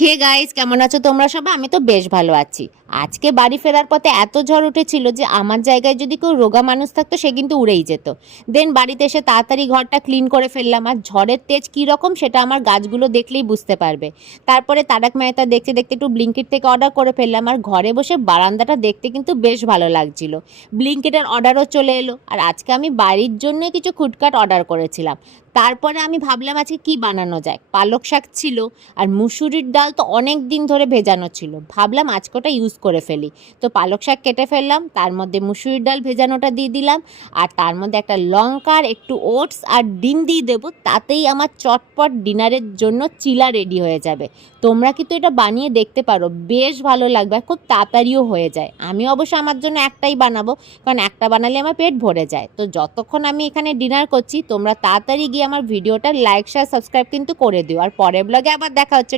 Hey guys, কেমন আছো তোমরা সবাই? আমি তো বেশ ভালো আছি। আজকে বাড়ি ফেরার পথে এত ঝড় উঠেছিল যে আমার জায়গায় যদি কেউ রোগা মানুষ থাকতো সে কিন্তু উড়েই যেত। দেন বাড়িতে এসে তাড়াতাড়ি ঘরটা ক্লিন করে ফেললাম, আর ঝড়ের তেজ কী রকম সেটা আমার গাছগুলো দেখলেই বুঝতে পারবে। তারপরে তারক মেহতা দেখতে দেখতে একটু ব্লিঙ্কিট থেকে অর্ডার করে ফেললাম, আর ঘরে বসে বারান্দাটা দেখতে কিন্তু বেশ ভালো লাগছিল। ব্লিঙ্কিটের অর্ডারও চলে এলো, আর আজকে আমি বাড়ির জন্য কিছু খুটখাট অর্ডার করেছিলাম। তারপরে আমি ভাবলাম আজকে কি বানানো যায়। পালক শাক ছিল, আর মুসুরির ডাল তো অনেক দিন ধরে ভেজানো ছিল, ভাবলাম আজকে ওটা ইউজ করে ফেলি। তো পালক শাক কেটে ফেললাম, তার মধ্যে মুসুরির ডাল ভেজানোটা দিয়ে দিলাম, আর তার মধ্যে একটা লঙ্কা আর একটু ওটস আর ডিম দিয়ে দেবো। তাতেই আমার চটপট ডিনারের জন্য চিলা রেডি হয়ে যাবে। তোমরা কিন্তু এটা বানিয়ে দেখতে পারো, বেশ ভালো লাগবে, আর খুব তাড়াতাড়িও হয়ে যায়। আমি অবশ্য আমার জন্য একটাই বানাবো, কারণ একটা বানালে আমার পেট ভরে যায়। তো যতক্ষণ আমি এখানে ডিনার করছি তোমরা তাড়াতাড়ি গিয়ে আমার ভিডিওটা লাইক শেয়ার সাবস্ক্রাইব কিন্তু করে দিও, আর পরের ব্লগে আবার দেখা হচ্ছে।